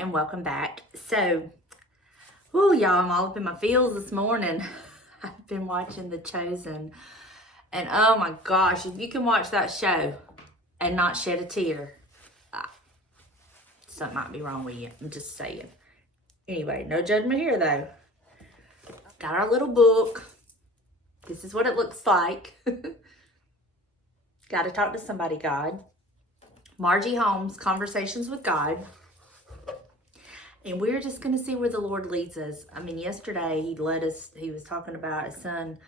and welcome back. So, y'all, I'm all up in my feels this morning. I've been watching The Chosen, and oh my gosh, if you can watch that show and not shed a tear, something might be wrong with you. I'm just saying. Anyway, no judgment here though. Got our little book. This is what it looks like. Got to talk to somebody, God. Marjorie Holmes, Conversations with God. And we're just going to see where the Lord leads us. I mean, yesterday he was talking about his son,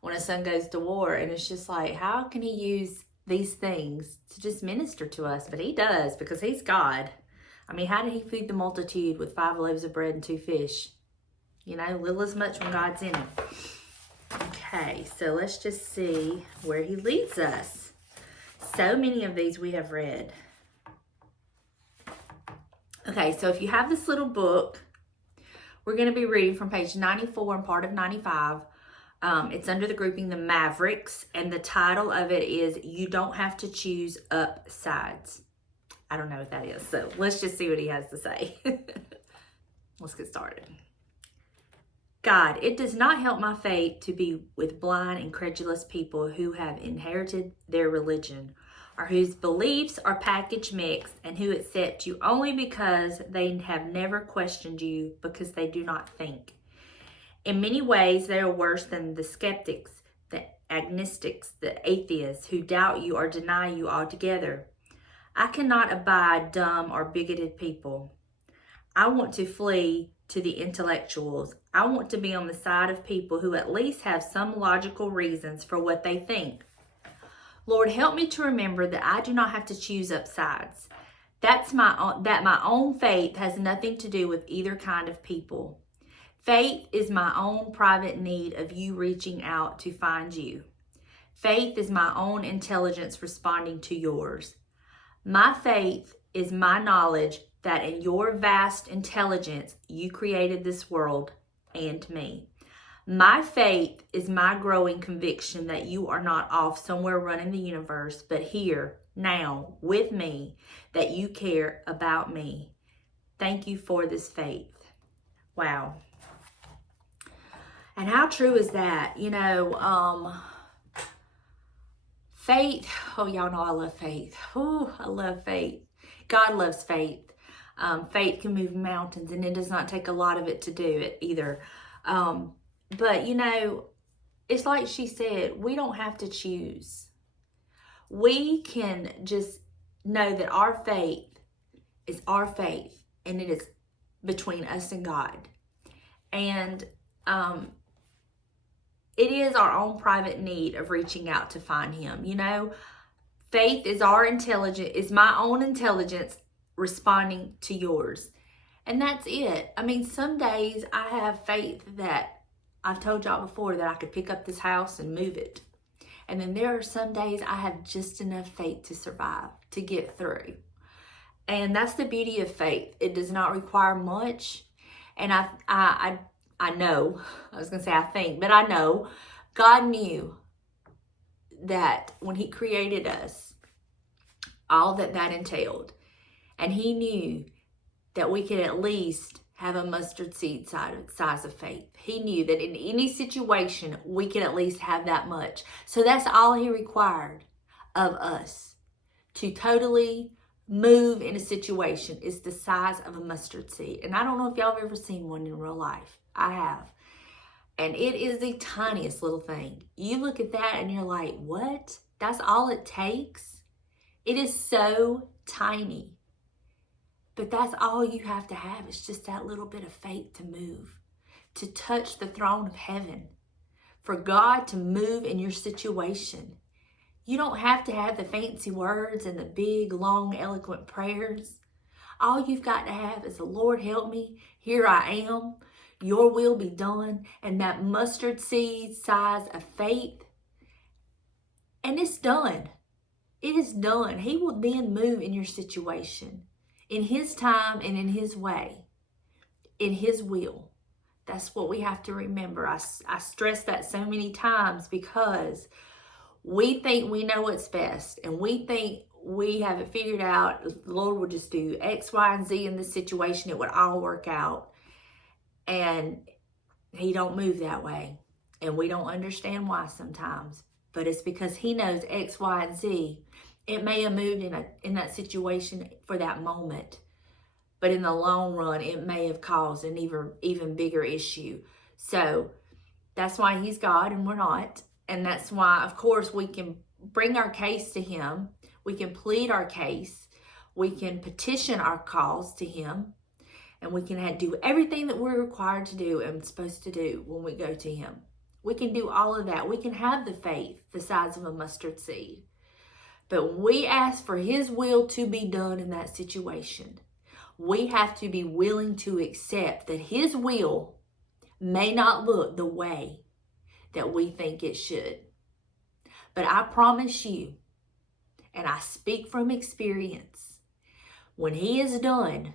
when his son goes to war. And it's just like, how can he use these things to just minister to us? But he does, because he's God. I mean, how did he feed the multitude with 5 loaves of bread and 2 fish? You know, little as much when God's in it. Okay, so let's just see where he leads us. So many of these we have read. Okay, so if you have this little book, we're going to be reading from page 94 and part of 95. It's under the grouping The Mavericks, and the title of it is You Don't Have to Choose Up Sides. I don't know what that is, so let's just see what he has to say. Let's get started. God, it does not help my faith to be with blind, incredulous people who have inherited their religion, or whose beliefs are packaged mixed, and who accept you only because they have never questioned you, because they do not think. In many ways, they are worse than the skeptics, the agnostics, the atheists who doubt you or deny you altogether. I cannot abide dumb or bigoted people. I want to flee to the intellectuals. I want to be on the side of people who at least have some logical reasons for what they think. Lord, help me to remember that I do not have to choose up sides. That my own faith has nothing to do with either kind of people. Faith is my own private need of you reaching out to find you. Faith is my own intelligence responding to yours. My faith is my knowledge that in your vast intelligence, you created this world and me. My faith is my growing conviction that you are not off somewhere running the universe, but here, now, with me, that you care about me. Thank you for this faith. Wow. And how true is that? You know, faith, oh, y'all know I love faith. Oh, I love faith. God loves faith. Faith can move mountains, and it does not take a lot of it to do it either. But, you know, it's like she said, we don't have to choose. We can just know that our faith is our faith, and it is between us and God. And it is our own private need of reaching out to find him. You know, faith is our intelligence, is my own intelligence responding to yours. And that's it. I mean, some days I have faith that I've told y'all before that I could pick up this house and move it. And then there are some days I have just enough faith to survive, to get through. And that's the beauty of faith. It does not require much. And I know, I was going to say I think, but I know God knew that when he created us, all that entailed. And he knew that we could at least have a mustard seed size of faith. He knew that in any situation, we could at least have that much. So that's all he required of us, to totally move in a situation, is the size of a mustard seed. And I don't know if y'all have ever seen one in real life. I have. And it is the tiniest little thing. You look at that and you're like, what? That's all it takes? It is so tiny. But that's all you have to have. It's just that little bit of faith to move, to touch the throne of heaven, for God to move in your situation. You don't have to have the fancy words and the big, long, eloquent prayers. All you've got to have is the Lord help me. Here I am. Your will be done. And that mustard seed size of faith. And it's done. It is done. He will then move in your situation, in his time and in his way, in his will. That's what we have to remember. I stress that so many times, because We think we know what's best, and we think we have it figured out. The Lord will just do X, Y, and Z in this situation. It would all work out. And he don't move that way. And we don't understand why sometimes. But it's because he knows X, Y, and Z. It may have moved in that situation for that moment. But in the long run, it may have caused an even bigger issue. So that's why he's God and we're not. And that's why, of course, we can bring our case to him. We can plead our case. We can petition our cause to him. And we can do everything that we're required to do and supposed to do when we go to him. We can do all of that. We can have the faith the size of a mustard seed. But when we ask for his will to be done in that situation, we have to be willing to accept that his will may not look the way that we think it should. But I promise you, and I speak from experience, when he is done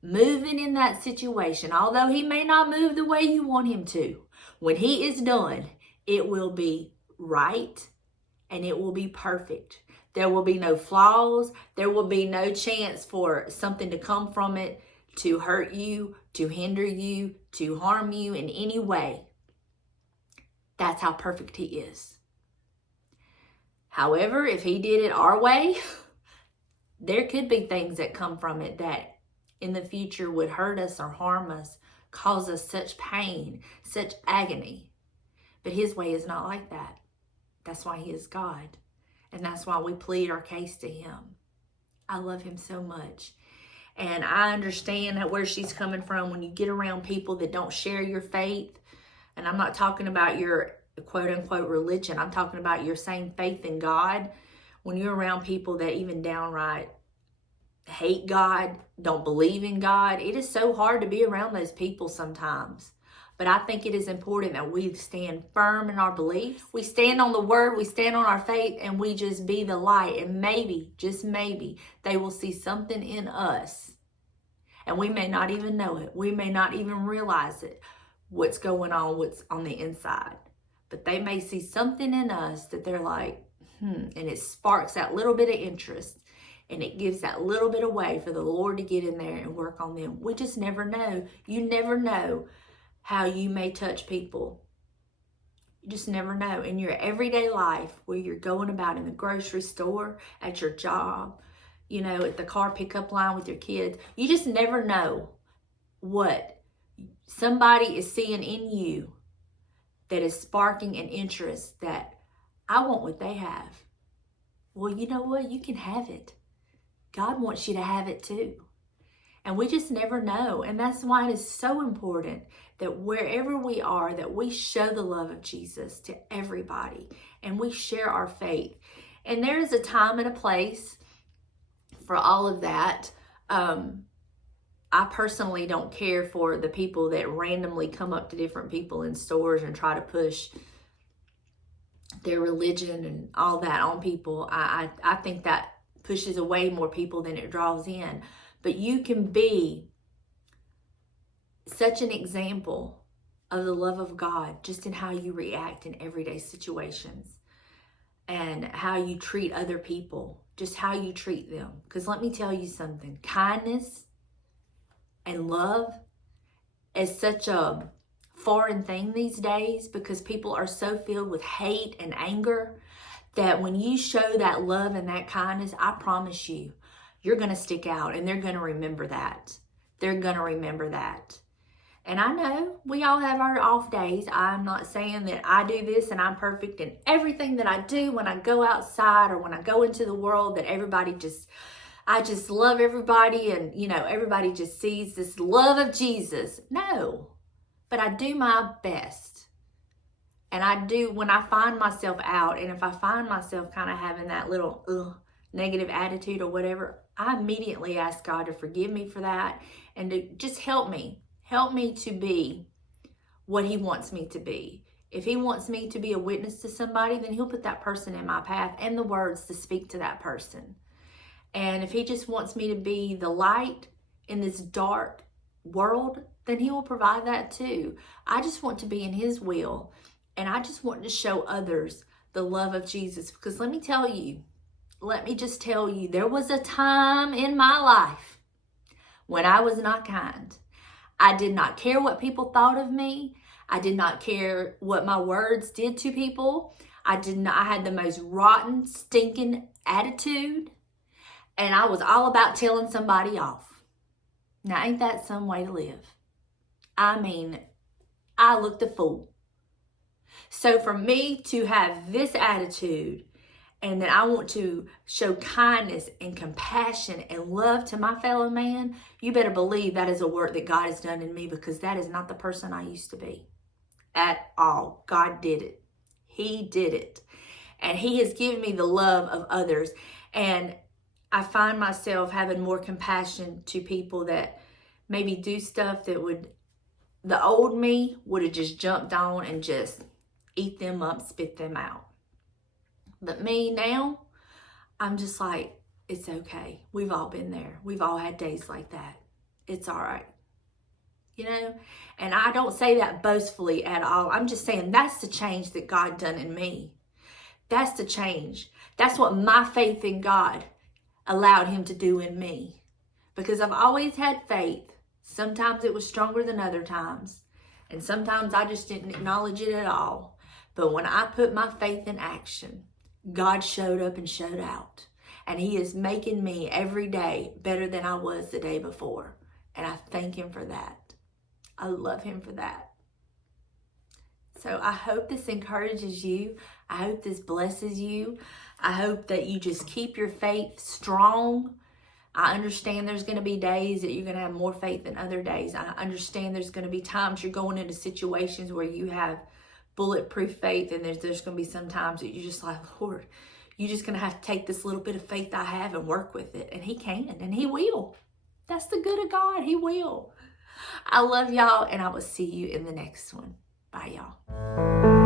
moving in that situation, although he may not move the way you want him to, when he is done, it will be right and it will be perfect. There will be no flaws. There will be no chance for something to come from it to hurt you, to hinder you, to harm you in any way. That's how perfect he is. However, if he did it our way, there could be things that come from it that in the future would hurt us or harm us, cause us such pain, such agony. But his way is not like that. That's why he is God. And that's why we plead our case to him. I love him so much. And I understand where she's coming from when you get around people that don't share your faith. And I'm not talking about your quote unquote religion. I'm talking about your same faith in God. When you're around people that even downright hate God, don't believe in God, it is so hard to be around those people sometimes. But I think it is important that we stand firm in our beliefs. We stand on the word, we stand on our faith, and we just be the light. And maybe, just maybe, they will see something in us. And we may not even know it. We may not even realize it, what's going on, what's on the inside. But they may see something in us that they're like, and it sparks that little bit of interest. And it gives that little bit of way for the Lord to get in there and work on them. We just never know. You never know how you may touch people. You just never know. In your everyday life, where you're going about in the grocery store, at your job, at the car pickup line with your kids, you just never know what somebody is seeing in you that is sparking an interest that I want what they have. Well, you know what? You can have it. God wants you to have it too. And we just never know. And that's why it is so important that wherever we are, that we show the love of Jesus to everybody and we share our faith. And there is a time and a place for all of that. I personally don't care for the people that randomly come up to different people in stores and try to push their religion and all that on people. I think that pushes away more people than it draws in. But you can be such an example of the love of God just in how you react in everyday situations and how you treat other people, just how you treat them. Because let me tell you something, kindness and love is such a foreign thing these days because people are so filled with hate and anger that when you show that love and that kindness, I promise you, you're going to stick out and they're going to remember that. They're going to remember that. And I know we all have our off days. I'm not saying that I do this and I'm perfect in everything that I do when I go outside or when I go into the world, that I just love everybody and, everybody just sees this love of Jesus. No, but I do my best. And I do, when I find myself out, and if I find myself kind of having that little negative attitude or whatever, I immediately ask God to forgive me for that and to just help me to be what he wants me to be. If he wants me to be a witness to somebody, then he'll put that person in my path and the words to speak to that person. And if he just wants me to be the light in this dark world, then he will provide that too. I just want to be in his will. And I just want to show others the love of Jesus. Because let me just tell you, there was a time in my life when I was not kind. I did not care what people thought of me. I did not care what my words did to people. I had the most rotten, stinking attitude. And I was all about telling somebody off. Now, ain't that some way to live? I mean, I looked a fool. So for me to have this attitude, and that I want to show kindness and compassion and love to my fellow man, you better believe that is a work that God has done in me, because that is not the person I used to be at all. God did it. He did it. And He has given me the love of others. And I find myself having more compassion to people that maybe do stuff that the old me would have just jumped on and just eat them up, spit them out. But me now, I'm just like, it's okay. We've all been there. We've all had days like that. It's all right. You know? And I don't say that boastfully at all. I'm just saying that's the change that God done in me. That's the change. That's what my faith in God allowed Him to do in me. Because I've always had faith. Sometimes it was stronger than other times. And sometimes I just didn't acknowledge it at all. But when I put my faith in action, God showed up and showed out. And He is making me every day better than I was the day before. And I thank Him for that. I love Him for that. So I hope this encourages you. I hope this blesses you. I hope that you just keep your faith strong. I understand there's going to be days that you're going to have more faith than other days. I understand there's going to be times you're going into situations where you have bulletproof faith, and there's going to be some times that you're just like, Lord, you're just going to have to take this little bit of faith I have and work with it. And He can, and He will. That's the good of God. He will. I love y'all, and I will see you in the next one. Bye, y'all.